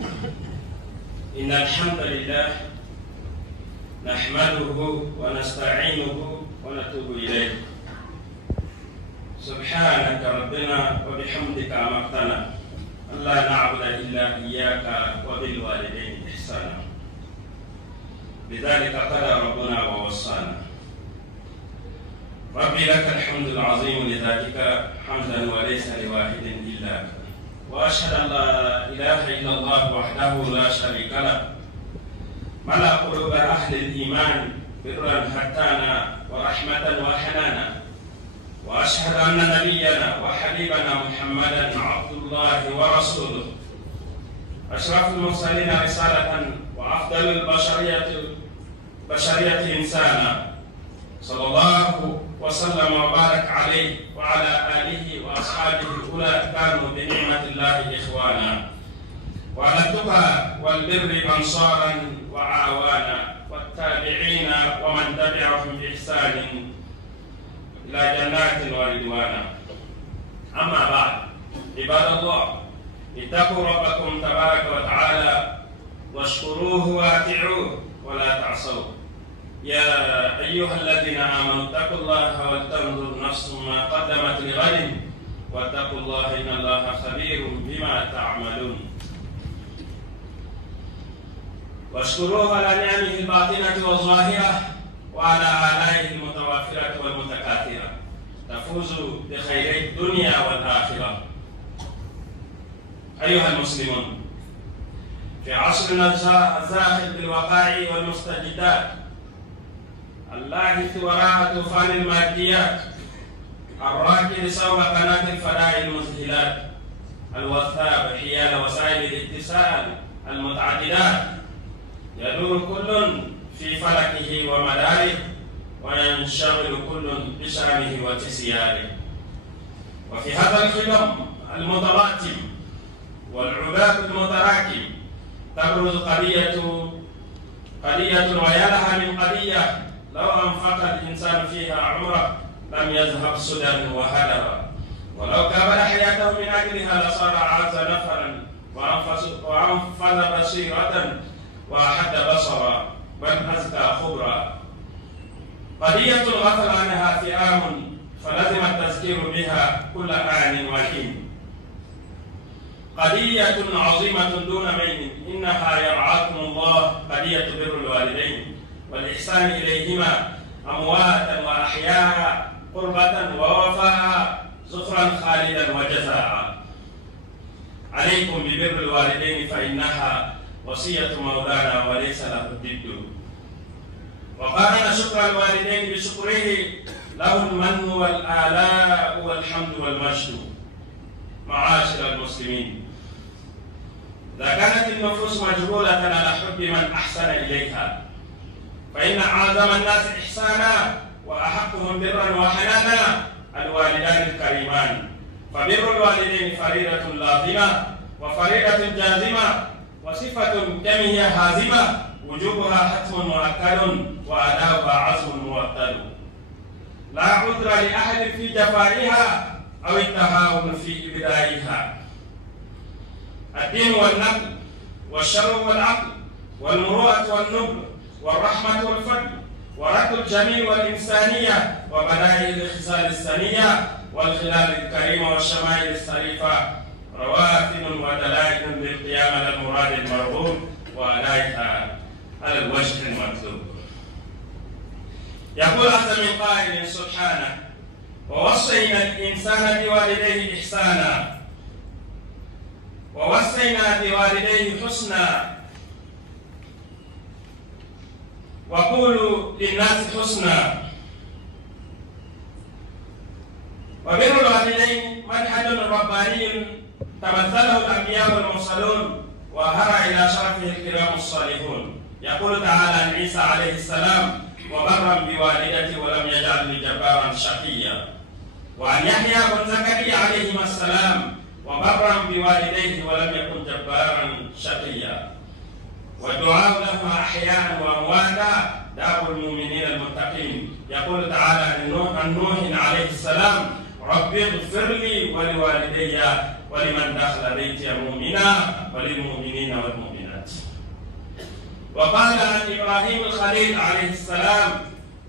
إن الحمد لله نحمده ونستعينه ونتوب إليه. سبحانك ربنا وبحمدك أمرتنا ألا نعبد إلا إياك وبالوالدين إحسانا. بذلك قال ربنا ووصانا. ربي لك الحمد العظيم لذاتك حمدا وليس لواحد إلاك. وأشهد أن لا إله إلا الله وحده لا شريك له ملأ قلوب أهل الإيمان برا هتانا ورحمة وحنانا. وأشهد أن نبينا وحبيبنا محمدا عبد الله ورسوله أشرف المرسلين رسالة وأفضل البشرية إنسانا، صلى الله وسلم وبارك عليه وعلى آله وأصحابه الأولى كانوا بنعمة الله إخوانا، وعلى التقى والبر منصارا وعاوانا، والتابعين ومن تبعهم بإحسان إلى جنات ورضوانا. أما بعد، عباد الله، اتقوا ربكم تبارك وتعالى واشكروه واتعوه ولا تعصوه. يا أيها الذين آمنوا اتقوا الله ولتنظر نفس ما قدمت لغد واتقوا الله إن الله خبير بما تعملون. واشكروه على نعمه الباطنة والظاهرة وعلى آلائه المتوافرة والمتكاثرة، تفوزوا بخيري الدنيا والآخرة. أيها المسلمون، في عصرنا الزاخر بالوقائع والمستجدات اللاهث وراء طوفان الماديات الراكد صوب قناة الفضاء المذهلات الوثاب حيال وسائل الاتصال المتعددات، يدور كل في فلكه ومداره وينشغل كل بشأنه وتسياره. وفي هذا الخدم المتلاطم والعباب المتراكم تبرز قضية ويا لها من قضية لو أنفق الإنسان فيها عمره لم يذهب سدى وهدرا، ولو كابل حياته من أجلها لصار عاز نفرا وأنفذ بصيرة وأحد بصرا بل أزكى خبرا. قضية الغفل عنها فئام فلزم التذكير بها كل آن وحين. قضية عظيمة دون مين إنها يرعاكم الله، قضية بر الوالدين والإحسان إليهما أمواتا وأحياء، قربة ووفاء، زخرا خالدا وجزاء. عليكم ببر الوالدين فإنها وصية مولانا وليس له ضد. وقارن شكر الوالدين بشكره له المن والآلاء والحمد والمجد. معاشر المسلمين، إذا كانت النفوس مجبولة على حب من أحسن إليها فإن أعظم الناس إحسانا وأحقهم برا وحنانا الوالدان الكريمان. فبر الوالدين فريضة لازمة وفريضة جازمة وصفة كم هي هازمة، وجوبها حتم مؤكد وأداؤها عزم موكد. لا عذر لأحد في جفائها أو التهاون في إبدائها. الدين والنقل والشر والعقل والمروءة والنبل والرحمة والفضل ورد الجميل والإنسانية وبدائل الخصال السنية والخلال الكريمة والشمائل الشريفة روافد ودلائل للقيام على المراد المرغوب وأدائها على الوجه المطلوب. يقول عز من قائل سبحانه: ووصينا الإنسان بوالديه إحسانا ووصينا بوالديه حسنا وقولوا للناس حسنا. وبر الوالدين منهج رباني تمثله الأنبياء والمرسلون وهرع إلى شرفه الكرام الصالحون. يقول تعالى عن عيسى عليه السلام: وبرا بوالدتي ولم يجعلني جبارا شقيا. وعن يحيى بن زكريا عليهما السلام: وبرا بوالديه ولم يكن جبارا شقيا. والدعاء لهما أحياء وأمواتا داب المؤمنين المتقين. يقول تعالى عن نوح عليه السلام: رب اغفر لي ولوالدي ولمن دخل بيتي مؤمنا وللمؤمنين والمؤمنات. وقال عن إبراهيم الخليل عليه السلام: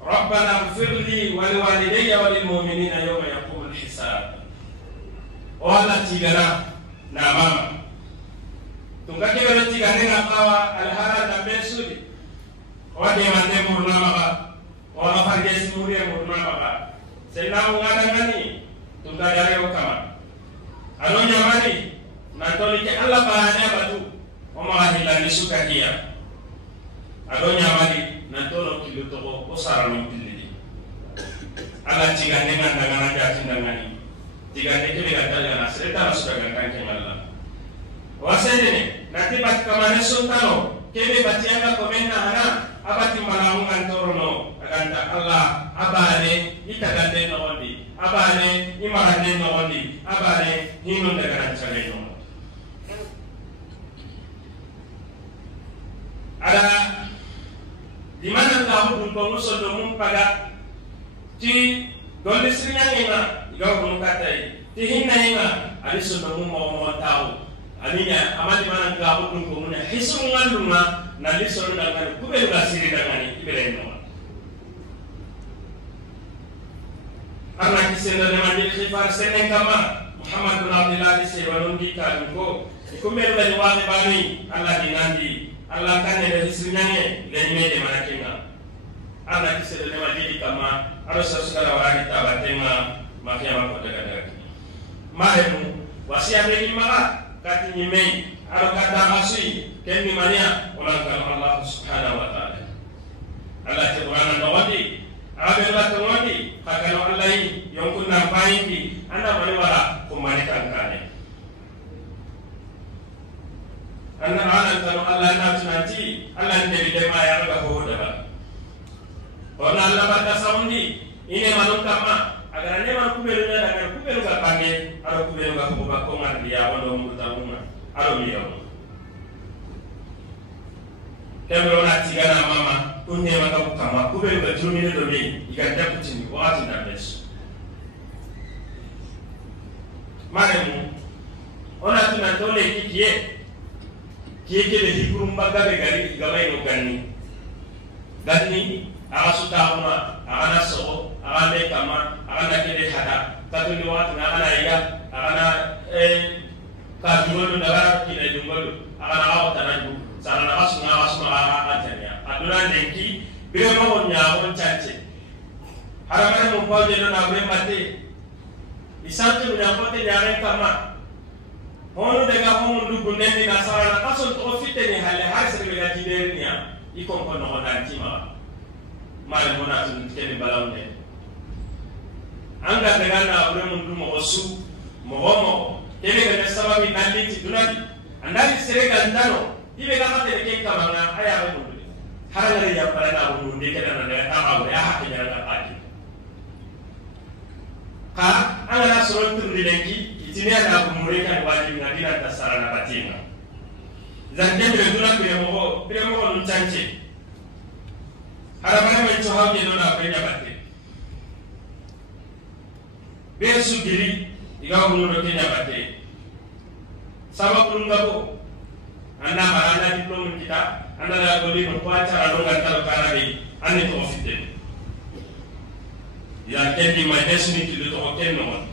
ربنا اغفر لي ولوالدي وللمؤمنين يوم يقوم الحساب. ولا تيغنا ناماما تنكاكي ولا تيغنا نقاوى الهارة نبسودي ودي من دمورنا مغا ونفر جسموري مورنا مغا سينا مغانا غني تنكاكي وكما أنو نياماني نانتوني كي الله بانا باتو وما هلا نسوكا هي أنو نياماني نانتونو كيلو تغو وصارنو كيلو Allah tiga dengan dengan jati dengan ini tiga ini kita lihat cerita sudah kan kemalah wasenya ni nanti pas kemana sultano kini bacianga komena hana abati malaungan torono aganta Allah abane itagande nondi abane imarande nondi abane hinun dengan cara itu ada di mana tahu untuk musuh pada ti dole srinya ngina igaw bunu katai ti hinna ngina ali sunna mu mo taw alinya amali manan ga budun ko mun hisu nganduma na li sonu daga ku be ga siri daga ni ibere no arna kisena de mandi khifar senen kama Muhammad bin Abdullah se walon di ka ko ko mero la wa bani Allah dinandi Allah kan ne hisrinya nge ga ni me de manakinga arna kisena de mandi kama harus sekarang orang kita batenga makia mako daga maremu wasiya be imara kati nyimei aro kata asui kenni mania ulang kan Allah subhanahu wa ta'ala Allah tibana nawadi abe la tawadi hakano Allah yonkun nampaindi anda mani wala kumani kankane anda ana kan Allah na tunati Allah ndeli de ma ya ga ho daga ona Allah bata saundi ini manuk kama agar ane man kubelunya dengan kubelu ga pange aro kubelu ga ko ba ko ngar dia wondo mutawuma aro miyo kebelo na tigana mama kunye maka kama kubelu ga jumine do be iganda kutini wakati na beso maremu ona tuna tole kikie de hikurumba ga be gari gamai no ganni aga sutahuma aga naso aga le kama aga nakede hada katuli wat na aga ya aga na ka jumolo daga kile jumolo aga na awa tanaju sana na asu aga atanya aduna denki bire mo nya on chache haramane mo paje no na bre mate isante nya mate nya kama hono daga mo ndu gunendi na sara na kaso to fite ni hale harse be ga tidernia iko ko no dantima mare mona tun kene balawne anga daga na abre mundu mo osu mo kene ga sababi nalli ti dunadi andali sere ga ndano ibe ga mate ke kamanga aya ba mundu haranga ya parana mundu de kana na ta abre ya hakki na ga pati ka anga na soro tun dilenki itine na kumure kan wajibi na dina ta sarana patinga zande be dunadi be mo no chanche haramana men to hawje do na be nyabate be su giri iga bunu do nyabate sababu ngabo anda marana diploma kita anda la goli no kwa cara do ngata kana be ane to ofite ya kendi ma desni ki do to kenno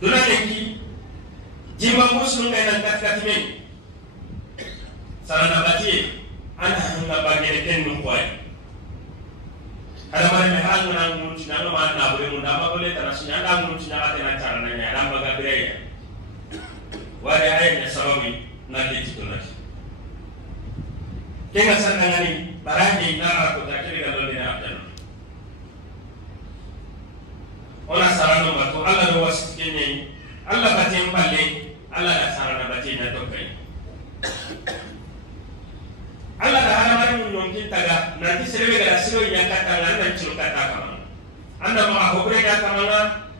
do na neki jima musu ngai na katkati men sarana batie ana hanga bagere tennu koy ada mare me halu na mun ci na ma na bure mun da ma bole tan ci na mun ci na atena cara na nya dam baga bire ware ay ne sababi na de ci to na kenga san ngani baranje na ko ta kire ga dole na abdan ona sarano ma to Allah do wasit kenye Allah batem balle Allah da sarana batem na to kai Allah da hana mari mun yonkin taga nanti serebe ga siro yang kata nan cil kata kama anda ma hokre ga kama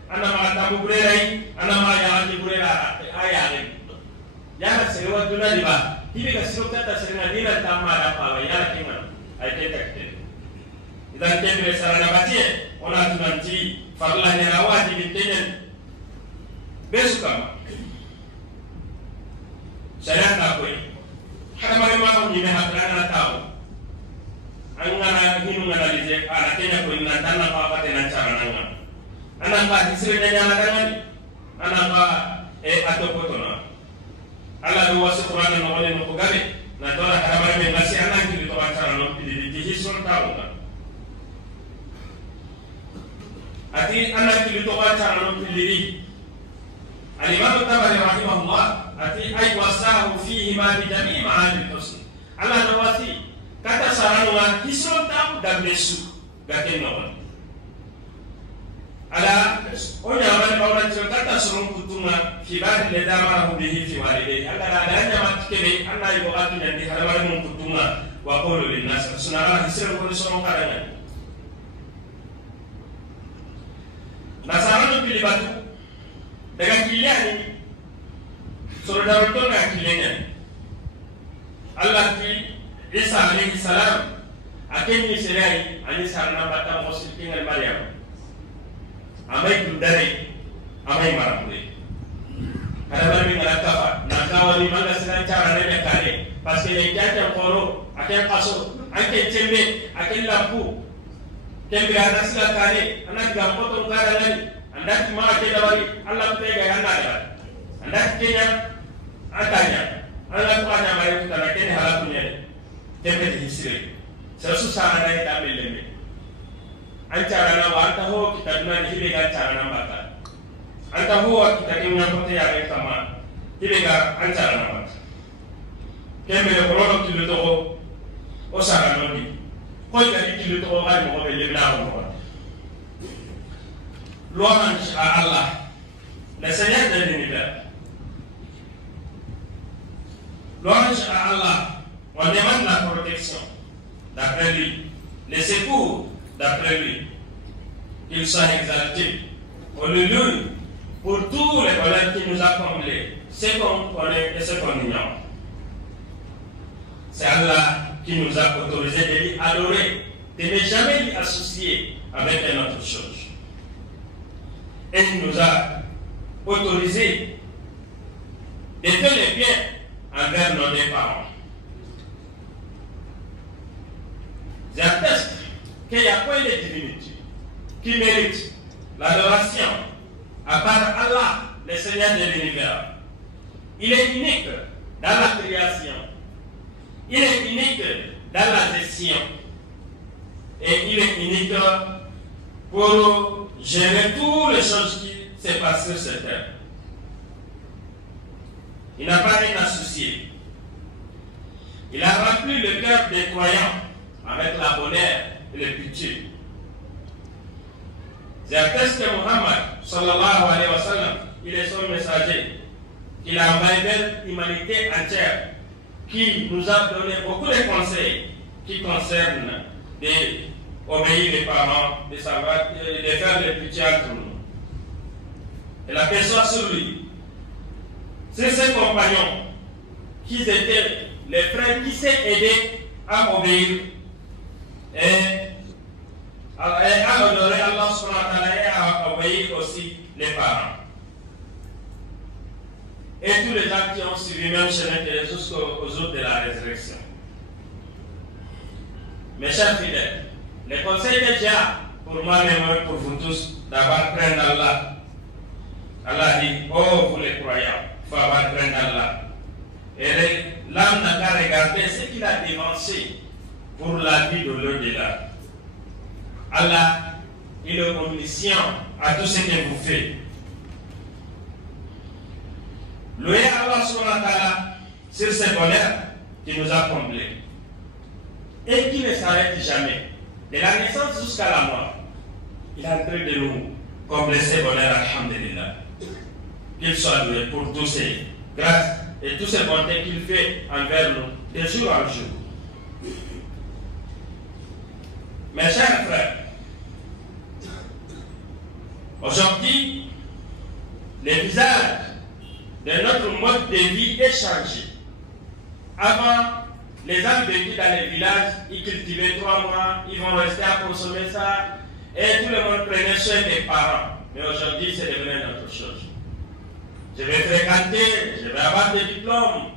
anda ma tabu bure rai anda ma ya ati bure ra aya ri ya na sewa duna diba hibe ga siro kata serena dina tamma da pa ya kinga ai te idan kemre sarana batie ona tunanti farla ne rawati bitenen Besukama. Saya tak boleh. Ada bagaimana ni mehakran anak tahu. Angana hinu nganalize anak kenya ko ina tanna pa pa tena cara nanga. Anak pa hisri na nyala tangan. Anak pa ato potona. Ala do wasu Qur'an no wale no gabe. Na dora harabare me ngasi anak ki to cara no pidi di hisun tahu na. Ati anak ki to cara no pidi. Al-Imam Tabari rahimahullah ati ay wasahu fihi ma bi jami' ma'ani al-husn. Ala nawati kata sarana hisron tahu dan besu gaten nawan. Ala onya orang kata surung kutuma kibad le damarahu bihi fi walidayhi. Ala adanya matkebe anna ibu ati dan diharamare mun kutuma wa qulu lin nas sunara hisron ko surung karangan. Nasaranu pilih batu dengan kilian ini saudara itu dengan kiliannya Allah ki Isa alaihi salam akan diserai ani sarana batang muslimin dengan Maryam amai kundare amai marapure kada bari ngala kafa na kawali manga sinan cara ne kale paske yang jaja koro akan kaso akan cembe akan lampu cembe ada sila kale anak gampotong kada ngani anda cuma ke dawari Allah pega anda ada anda kenya atanya Allah tu hanya mari kita nak kene halal punya tempat hisri sesusah ada kita beleme ancara na wanta ho kita duna hibe ga cara na bata anta ho kita kenya kote ya ga sama hibe ga ancara na bata kembe le korono kilo to o sara no di ko ga kilo to ga mo be le na mo. Louange à Allah, le Seigneur de l'univers. Louange à Allah, on demande la protection d'après lui, le secours d'après lui, qu'il soit exalté. On le loue pour tous les bonheurs qui nous a comblés, ce qu'on connaît et ce qu'on ignore. C'est Allah qui nous a autorisé de lui adorer, de ne jamais lui associer avec une autre chose. Et il nous a autorisé de faire les biens envers nos deux parents. J'atteste qu'il n'y a pas de divinité qui mérite l'adoration à part Allah, le Seigneur de l'univers. Il est unique dans la création. Il est unique dans la gestion. Et il est unique pour gérer toutes les choses qui se passent sur cette terre. Il n'a pas rien à soucier. Il a rempli le cœur des croyants avec la bonheur et le pitié. J'atteste que Muhammad, sallallahu alayhi wa sallam, il est son messager. Il a envoyé l'humanité entière qui nous a donné beaucoup de conseils qui concernent d'obéir les parents, de savoir, de faire le pitié entre nous. Et la personne sur lui, c'est ses compagnons qui étaient les frères qui s'est aidés à obéir et à honorer Allah subhanahu wa ta'ala et à obéir aussi les parents. Et tous les gens qui ont suivi même chemin que jusqu'aux autres de la résurrection. Mes chers fidèles, le conseil que j'ai pour moi-même et pour vous tous, d'avoir craint d'Allah. Allah dit, oh vous les croyants, il faut avoir craint d'Allah. Et l'âme n'a qu'à regarder ce qu'il a dévancé pour la vie de l'au-delà. Allah, il est omniscient à tout ce que vous faites. Louez Allah subhanahu wa ta'ala sur ce bonheur qui nous a comblés et qui ne s'arrête jamais. De la naissance jusqu'à la mort, il est en train de nous combler ce bonheur, alhamdulillah. Qu'il soit loué pour tous ces grâces et toutes ces bontés qu'il fait envers nous, de jour en jour. Mes chers frères, aujourd'hui, le visage de notre mode de vie est changé. Avant, les gens vécus dans les villages, ils cultivaient 3 mois, ils vont rester à consommer ça, et tout le monde prenait soin des parents. Mais aujourd'hui, c'est devenu autre chose. je vais fréquenter, je vais avoir des diplômes,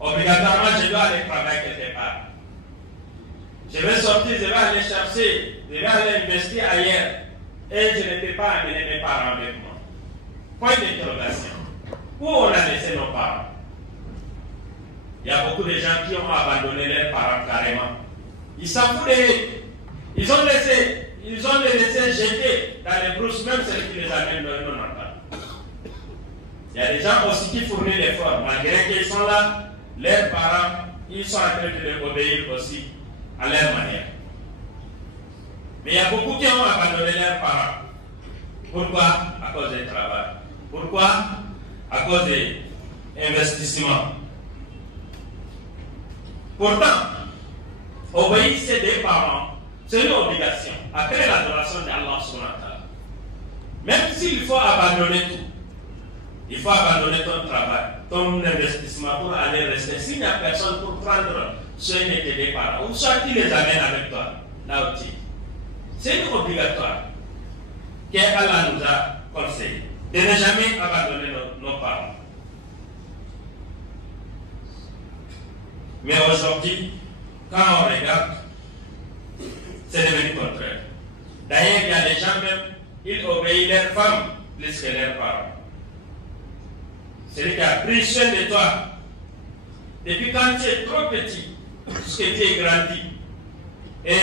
obligatoirement je dois aller travailler quelque part. Je vais sortir, je vais aller chercher, je vais aller investir ailleurs. Et je ne peux pas amener mes parents avec moi. Point d'interrogation. Où on a laissé nos parents? Il y a beaucoup de gens qui ont abandonné leurs parents carrément. Ils s'en foutent d'eux. Ils ont les laissés jeter dans les brousses, même celles qui les amènent dans le mental. Il y a des gens aussi qui fournissent l'effort. Malgré qu'ils sont là, leurs parents, ils sont en train de les obéir aussi à leur manière. Mais il y a beaucoup qui ont abandonné leurs parents. Pourquoi? À cause du travail. Pourquoi? À cause des investissements. Pourtant, obéir ses deux parents, c'est une obligation. Après l'adoration d'Allah subhanahu wa ta'ala. Même s'il faut abandonner tout, il faut abandonner ton travail, ton investissement pour aller rester. S'il n'y a personne pour prendre soin de tes deux parents, ou soit tu les amènes avec toi, là où tu es. C'est une obligatoire qu'Allah nous a conseillé de ne jamais abandonner nos parents. Mais aujourd'hui, quand on regarde, c'est devenu contraire. D'ailleurs, il y a des gens même, ils obéissent leurs femmes plus que leurs parents. Celui qui a pris soin de toi, depuis quand tu es trop petit, jusqu'à tu es grandi, et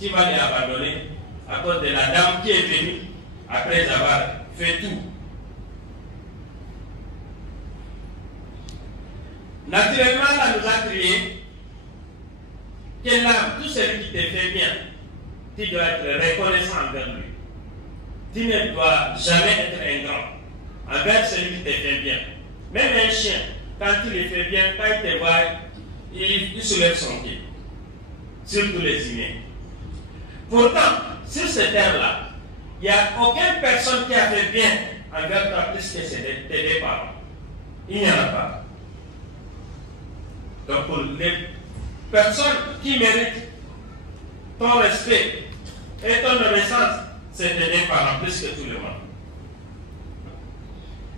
tu vas les abandonner à cause de la dame qui est venue après avoir fait tout. Naturellement, Allah nous a créé que l'âme, tout celui qui te fait bien, tu dois être reconnaissant envers lui. Tu ne dois jamais être ingrat envers celui qui te fait bien. Même un chien, quand il le fait bien, quand il te voit, il soulève son pied. Surtout les humains. Pourtant, sur cette terre-là, il n'y a aucune personne qui a fait bien envers toi plus que tes deux parents. Il n'y en a pas. Donc pour les personnes qui méritent ton respect et ton obéissance, c'est tes deux parents plus que tout le monde.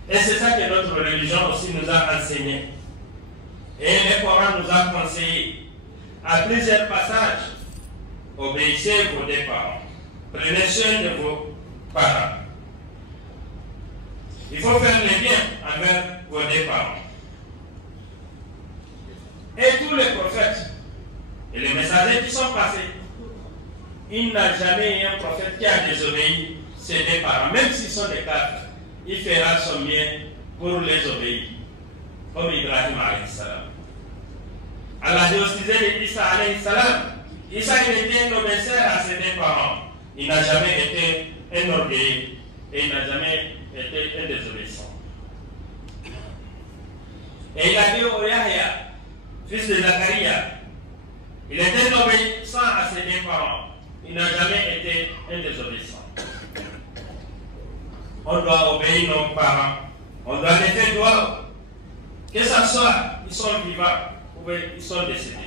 Et c'est ça que notre religion aussi nous a enseigné. Et le Coran nous a conseillé à plusieurs passages. Obéissez vos deux parents. Prenez soin de vos parents. Il faut faire le bien envers vos deux parents. Et tous les prophètes et les messagers qui sont passés, il n'y a jamais eu un prophète qui a désobéi ses deux parents. Même s'ils sont des quatre, il fera son bien pour les obéir. Comme Ibrahim alayhi salam. Allah dit au sujet d'Isa alayhi salam, Isa il était un obéisseur à ses deux parents. Il n'a jamais été un orgueilleux et il n'a jamais été un désobéissant. Et il a dit au Yahya, fils de Zacharia, il était un obéissant à ses deux parents. Il n'a jamais été un désobéissant. On doit obéir nos parents. On doit les faire droit. Que ce soit, ils sont vivants ou ils sont décédés.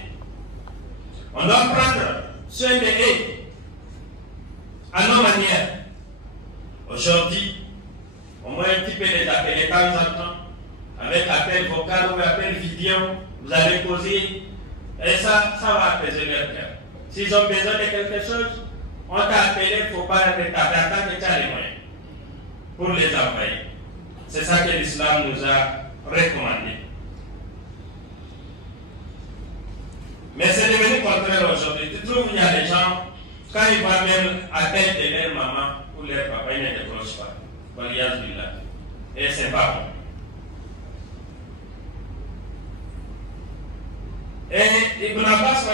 On doit prendre soin d'eux à nos manières. Aujourd'hui, au moins un petit peu les appeler de temps en temps, avec appel vocal ou appel vidéo, vous allez poser, et ça va apaiser leur cœur. S'ils ont besoin de quelque chose, on t'a appelé, il ne faut pas retarder, attendre que tu as les moyens pour les envoyer. C'est ça que l'islam nous a recommandé. Mais c'est devenu contraire aujourd'hui. Tu trouves qu'il y a des gens, quand ils voient même à tête de leur maman ou leur papa, ils ne décrochent pas. Et c'est pas bon. Et Ibn Abbas,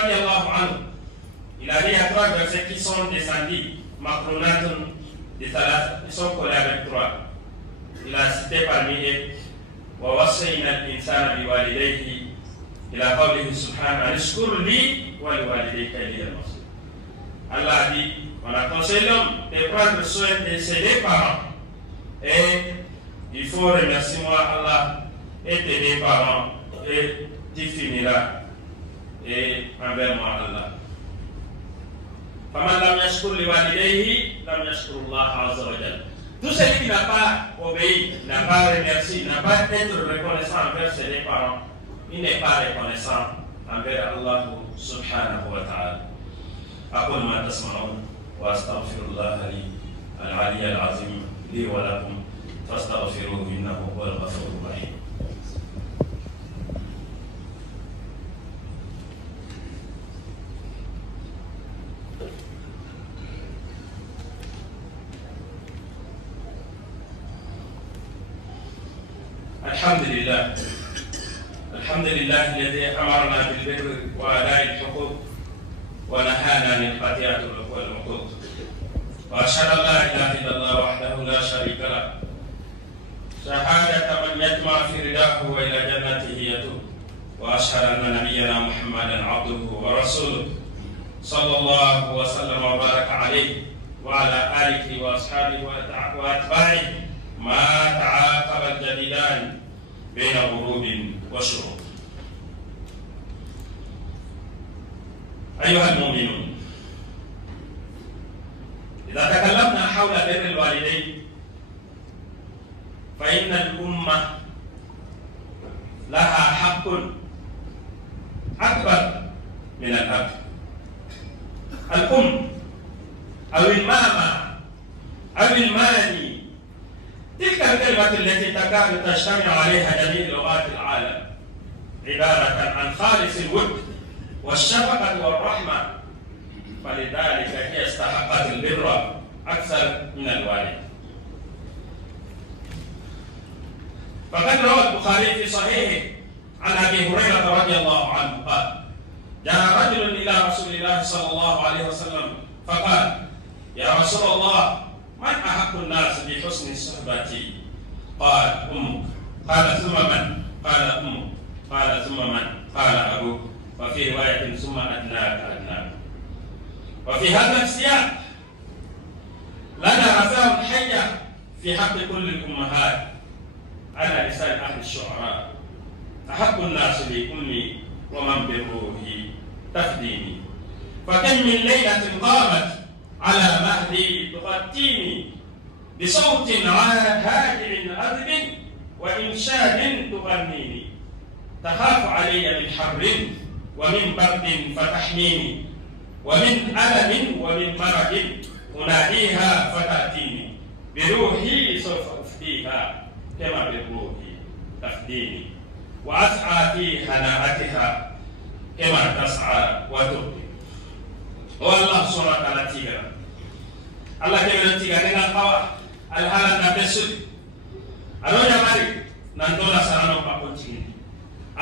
il a dit il y a trois versets qui sont descendus, Makronatun, des Salat, ils sont collés avec trois. Il a cité parmi eux, Wa wassayna al-insana biwalidayhi ila qawlihi subhanahu anishkur li wa liwalidayka ilayya al-masir. Allah dit, on a conseillé l'homme de prendre soin de ses deux parents. Et il faut remercier moi Allah et tes deux parents et tu finiras. Et envers moi Allah. Faman lam yashkur li walidayhi lam yashkur Allah azza wa jalla. Tout celui qui n'a pas obéi, n'a pas remercié, n'a pas été reconnaissant envers ses parents, il n'est pas reconnaissant envers Allah subhanahu wa ta'ala. أقول ما تسمعون وأستغفر الله لي العلي العظيم لي ولكم فاستغفروه إنه هو الغفور الرحيم. الحمد لله الذي أمرنا بالبر وأداء الحقوق ونهانا عن الخطيئة والعقوق، وأشهد أن لا إله إلا الله وحده لا شريك له شهادة من يجمع في رداه وإلى جنته يتوب، وأشهد أن نبينا محمدا عبده ورسوله صلى الله وسلم وبارك عليه وعلى آله وأصحابه وأتباعه ما تعاقب الجديدان بين غروب وشروق. أيها المؤمنون، إذا تكلمنا حول بر الوالدين فإن الأمة لها حق أكبر من الأب. الأم أو الماما أو الماني، تلك الكلمة التي تكاد تجتمع عليها جميع لغات العالم، عبارة عن خالص الود والشفقة والرحمة، فلذلك هي استحقت البر أكثر من الوالد. فقد روى البخاري في صحيحه عن أبي هريرة رضي الله عنه قال: جاء رجل إلى رسول الله صلى الله عليه وسلم فقال: يا رسول الله، من أحق الناس بحسن صحبتي؟ قال: أمك. قال: ثم من؟ قال: أمك. قال: ثم من؟ قال: أبوك. وفي رواية: ثم أدناك أدناك. وفي هذا السياق لنا رسائل حية في حق كل الأمهات على لسان أهل الشعراء: أحق الناس بأمي ومن بروحي تفديني، فكم من ليلة قامت على مهدي تغطيني بصوت هادئ عذب وإنشاد تغنيني، تخاف علي من حر ومن برد فتحميني، ومن ألم ومن مرض أناديها فتأتيني، بروحي سوف أفديها كما بروحي تفديني، وأسعى في هناءتها كما تسعى وتبدي. والله سبحانه وتعالى تيغا الله كمن تيغا نغا قوا الحال نبسل ألو جمالي نندولا سرانو باكو تيغي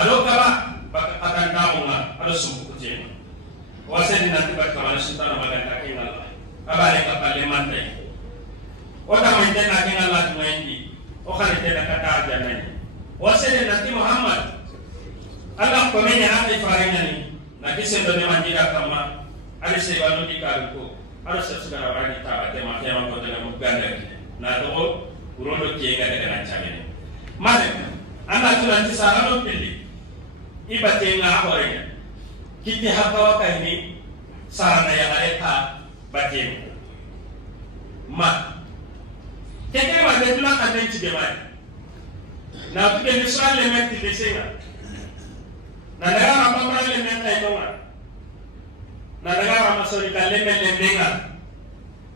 ألو كبا بكتان داونا ألو سمبو كتيما وسيدي نتبت كمان سلطان مغانا كين الله أبالي كبالي مانتي ودا ميتنا كين الله تميندي وخالي تنا كتار جاناني وسيدي نتي محمد الله كمين يعطي فاريناني نكيسي دوني منجيرا كما ali se wanu di kaluko ala se sugara wani ta tema tema ko daga muganda na to urondo ke ga daga changene male anda tuna ti sarano pili ibate nga horenya kiti haba wakani sarana ya aleta batem ma kete ma de tuna kan ci de mai na tu de sale metti de senga na daga ma pamra le metta ito na daga masori kalle mele denga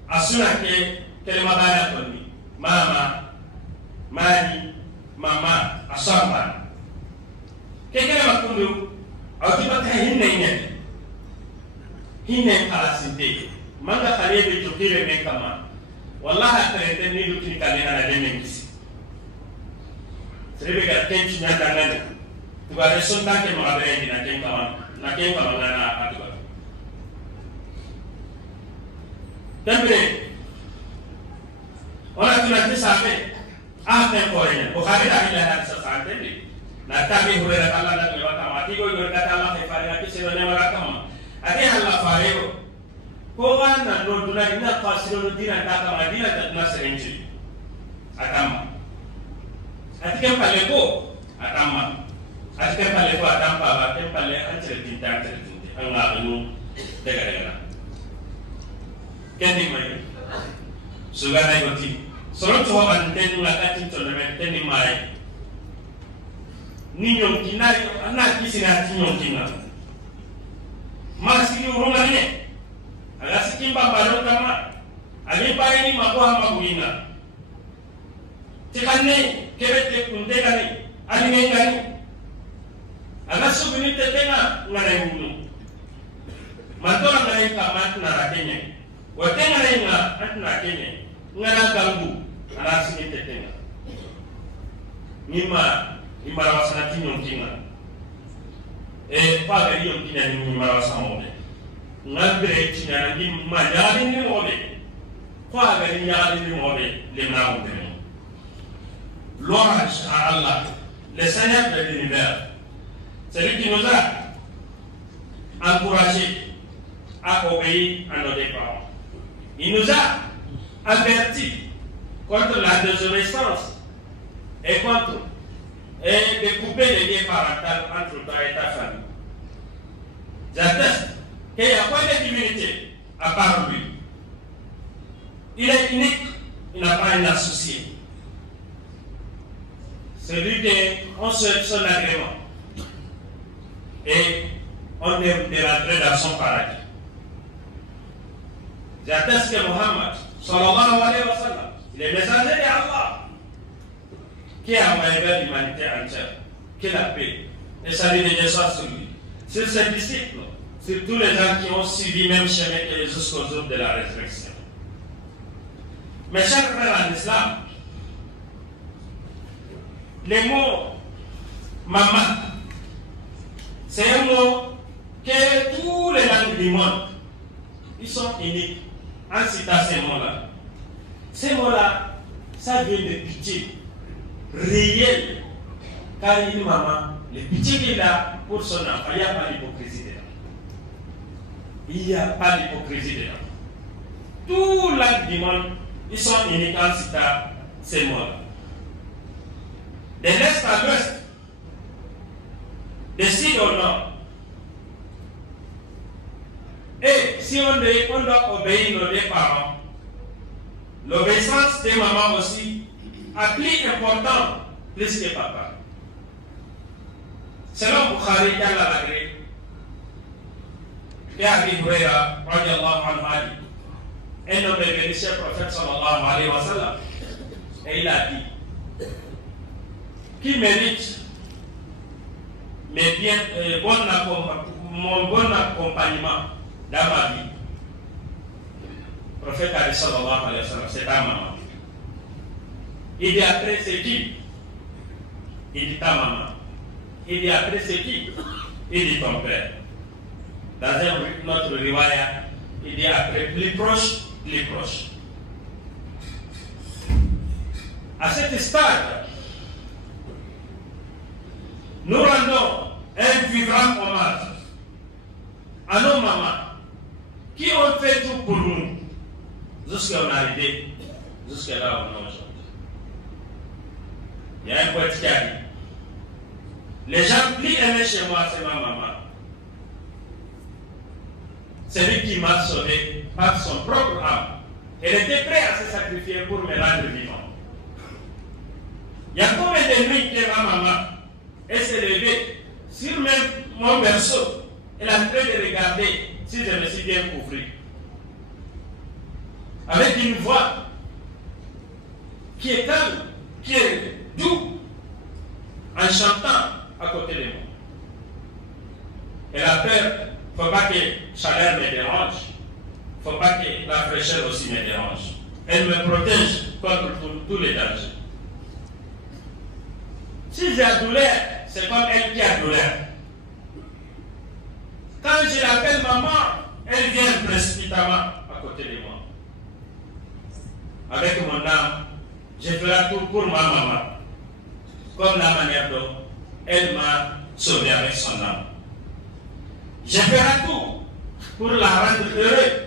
asuna ke kelema bana tonni mama mani mama asamba kekele makundu awtiba ta hinne kala sinte manga kale be jokire me kama wallahi akare ni duki kale na de mengisi srebe ga tenchi na dangane tuga reson tanke magabere dina tenka na kenka na atuga Tembre, orang tuh sampai apa korenya? Bukhari dah bilang hadis sampai ni. Nabi Hurairah Allah dan lewat mati ko berkata Allah kepada kita sebenarnya mereka Ati Allah farego. Ko wana no dula ina fasiro dina taka madina ta nasrenji. Atama. Ati kan pale ko atama. Ati kan pale ko atampa ba kan pale antre tinta anga anu daga. Kendi mai sugana goti Selon toi, on a la carte de maintenir maï. Ni yon kina, on a qui s'est à yon kina. Masih rumah ni, agak sikimba baru kama, agak pagi ni mahu hamba buina. Cekan ni, kebet kunte kani, ani ni kani, agak subini tetena ngalai bulu. Mantora ngalai kamat narakenya, wate ngalai ngat narakenya, ngalah ganggu, anak sini tetena. Nima rawasan tinyon kina. Pas gagner un petit animal ensemble. Malgré qu'il y a un manière de mourir, pas gagner un mourir, les mains de nous. Louange à Allah, le Seigneur de l'univers, celui qui nous a encouragés à obéir à nos parents. Il nous a avertis contre la désobéissance et contre de couper les liens parentaux entre toi et ta famille. J'atteste qu'il n'y a pas de divinité à part lui. Il est unique, il n'a pas un associé. Celui qu'on souhaite son agrément. Et on est rentré dans son paradis. J'atteste que Mohammed, sallallahu alayhi wa sallam, il est messager d'Allah, qui a envoyé vers l'humanité entière, qui la paix, et salut de Dieu soit sur lui, sur ses disciples, sur tous les gens qui ont suivi même chemin que jusqu'au jour de la résurrection. Mes chers frères en islam, les mots maman, c'est un mot que tous les langues du monde, ils sont uniques en citant ces mots-là. Ces mots-là, ça vient de pitié réel, car il est maman, le pitié qu'il a pour son enfant, il n'y a pas d'hypocrisie dedans. Il n'y a pas d'hypocrisie dedans. Tous les langues du monde, ils sont uniques en citant ces mots-là. De l'est à l'ouest, de sud au nord. Et si on doit obéir nos deux parents, l'obéissance des mamans aussi a plus important plus que papa. Selon Bukhari, qui a la gré, et Abi Huraira, radiallahu anhu, un homme est venu chez le prophète sallallahu alayhi wa sallam, et il a dit, qui mérite mon bon accompagnement dans ma vie? Le prophète a dit sallallahu alayhi wa sallam, c'est ta maman. Il dit après c'est qui? Il dit ta maman. Il dit après c'est qui? Il dit ton père. Dans notre riwaya, il dit après plus proche, plus proche. À cet stade, nous rendons un vibrant hommage à nos mamans qui ont fait tout pour nous jusqu'à on est arrivé, jusqu'à là où on est aujourd'hui. Il y a un poète qui a dit, les gens plus aimés chez moi, c'est ma maman. C'est lui qui m'a sauvé par son propre âme. Elle était prête à se sacrifier pour me rendre vivant. Il y a combien de nuits que ma maman s'est levée sur même mon berceau. Elle a train de regarder si je me suis bien couvert. Avec une voix qui est calme, qui est doux, en chantant à côté de moi. Elle a peur, il ne faut pas que la chaleur me dérange, il ne faut pas que la fraîcheur aussi me dérange. Elle me protège contre tous les dangers. Si j'ai la douleur, c'est comme elle qui a douleur. Quand je l'appelle maman, elle vient précipitamment à côté de moi. Avec mon âme, je ferai tout pour ma maman, comme la manière dont elle m'a sauvé avec son âme. Je ferai tout pour la rendre heureuse,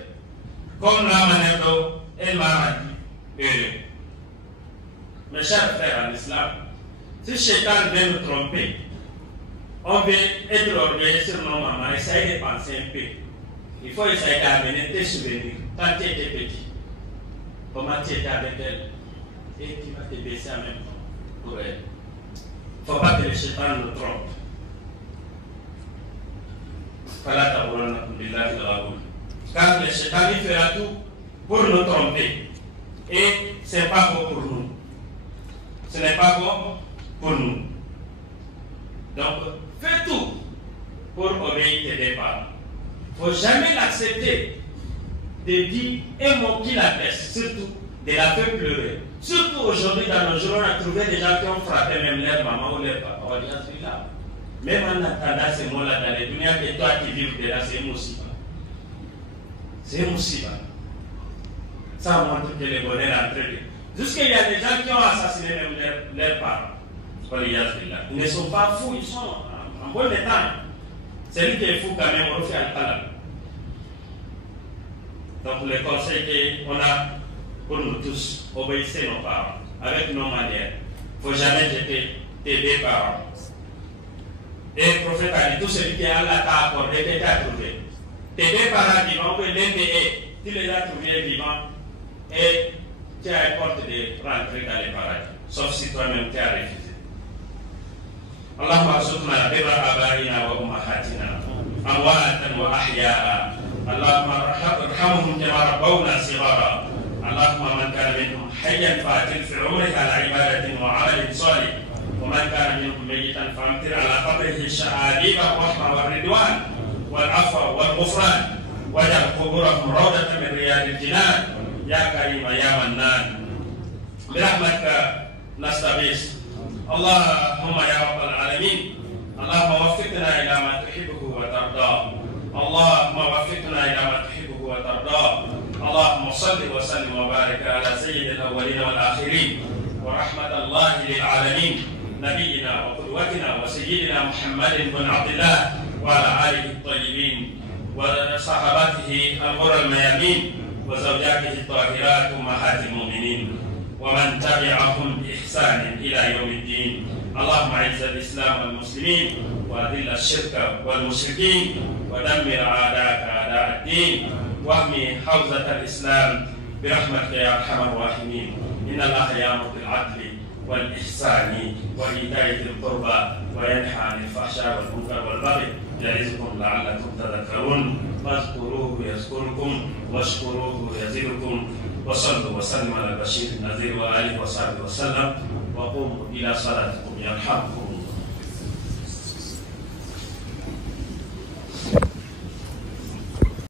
comme la manière dont elle m'a rendu heureux. Mes chers frères en islam, si Shaitan vient nous tromper, on veut être orgueilleux sur nos mamans, essayer de penser un peu. Il faut essayer d'amener tes souvenirs quand tu étais petit. Comment tu étais avec elle? et tu vas te baisser en même temps pour elle. Il ne faut pas que le shaitan nous trompe. Car le shaitan il fera tout pour nous tromper. Et ce n'est pas bon pour nous. Ce n'est pas bon pour nous. Donc, fais tout pour obéir tes parents. Il ne faut jamais l'accepter de dire un mot qui la blesse, surtout de la faire pleurer. Surtout aujourd'hui, dans nos jours, on a trouvé des gens qui ont frappé même leur maman ou leur papa. On dit, là. Même en attendant ces mots-là dans les dunyas que toi qui vis dedans, c'est un moussiba. C'est un moussiba. Ça montre que le bonheur est en train de... Jusqu'il y a des gens qui ont assassiné même leurs parents. Ils ne sont pas fous, ils sont en bon état. Celui qui est fou quand même, on le fait à la. Donc le conseil qu'on a pour nous tous, obéissez nos parents avec nos manières. Il ne faut jamais jeter tes deux parents. Et le prophète a dit, tout celui qui a Allah t'a accordé, que tu as trouvé. Tes deux parents vivants, que l'un des tu les as trouvés vivants et tu as une porte de rentrer dans les paradis. Sauf si toi-même tu as refusé. اللهم ارزقنا بر ابائنا وامهاتنا امواتا واحياء اللهم ارحمهم كما ربونا صغارا اللهم من كان منهم حيا فاتل في عمره على عباده وعمل صالح ومن كان منهم ميتا فامطر على قبره الشهاديب الرحمه والرضوان والعفو والغفران واجعل قبورهم روضه من رياض الجنان يا كريم يا منان برحمتك نستغيث اللهم يا رب العالمين اللهم وفقنا الى ما تحبه وترضاه اللهم وفقنا الى ما تحبه وترضاه اللهم صل وسلم وبارك على سيد الاولين والاخرين ورحمه الله للعالمين نبينا وقدوتنا وسيدنا محمد بن عبد الله وعلى اله الطيبين وصحابته الغر الميامين وزوجاته الطاهرات امهات المؤمنين ومن تبعهم بإحسان إلى يوم الدين اللهم أعز الإسلام والمسلمين وأذل الشرك والمشركين ودمر أعداءك أعداء الدين واحمي حوزة الإسلام برحمتك يا أرحم الراحمين إن الله يأمر بالعدل والإحسان وإيتاء ذي القربى وينهى عن الفحشاء والمنكر والبغي يعظكم لعلكم تذكرون فاذكروه يذكركم واشكروه يزدكم وصلوا وسلموا على البشير النذير وآله وصحبه وسلم وقوموا إلى صلاتكم يرحمكم